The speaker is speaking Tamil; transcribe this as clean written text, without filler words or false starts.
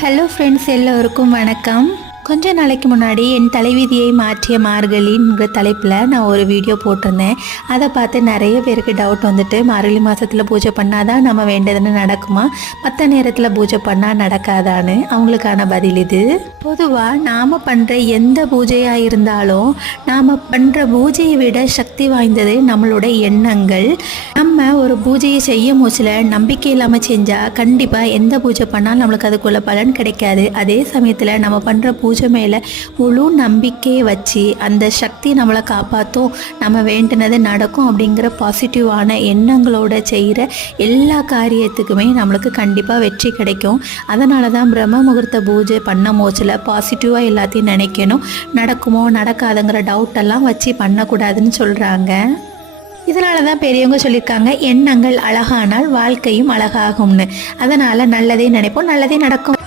ஹலோ ஃப்ரெண்ட்ஸ், எல்லோருக்கும் வணக்கம். கொஞ்ச நாளைக்கு முன்னாடி என் தலைவிதியை மாற்றிய மார்கழின்ற தலைப்பில் நான் ஒரு வீடியோ போட்டிருந்தேன். அதை பார்த்து நிறைய பேருக்கு டவுட் வந்துட்டு, மார்கழி மாதத்தில் பூஜை பண்ணாதான் நம்ம வேண்டதுன்னு நடக்குமா, மற்ற நேரத்தில் பூஜை பண்ணால் நடக்காதான்னு அவங்களுக்கான பதில் இது. பொதுவாக நாம் பண்ணுற எந்த பூஜையாக இருந்தாலும் நாம் பண்ணுற பூஜையை விட சக்தி வாய்ந்தது நம்மளோட எண்ணங்கள். நம்ம ஒரு பூஜையை செய்ய மூச்சில் நம்பிக்கை இல்லாமல் செஞ்சால் கண்டிப்பாக எந்த பூஜை பண்ணாலும் நம்மளுக்கு அதுக்குள்ள பலன் கிடைக்காது. அதே சமயத்தில் நம்ம பண்ணுற பூஜை மேலே முழு நம்பிக்கையை வச்சு அந்த சக்தி நம்மளை காப்பாற்றும், நம்ம வேண்டினது நடக்கும் அப்படிங்கிற பாசிட்டிவான எண்ணங்களோட செய்கிற எல்லா காரியத்துக்குமே நம்மளுக்கு கண்டிப்பாக வெற்றி கிடைக்கும். அதனால தான் பிரம்ம முகூர்த்த பூஜை பண்ண மூச்சில் பாசிட்டிவாக எல்லாத்தையும் நினைக்கணும். நடக்குமோ நடக்காதுங்கிற டவுட்டெல்லாம் வச்சு பண்ணக்கூடாதுன்னு சொல்கிறாங்க. இதனால தான் பெரியவங்க சொல்லியிருக்காங்க, எண்ணங்கள் அழகானால் வாழ்க்கையும் அழகாகும்னு. அதனால் நல்லதே நினைப்போம், நல்லதே நடக்கும்.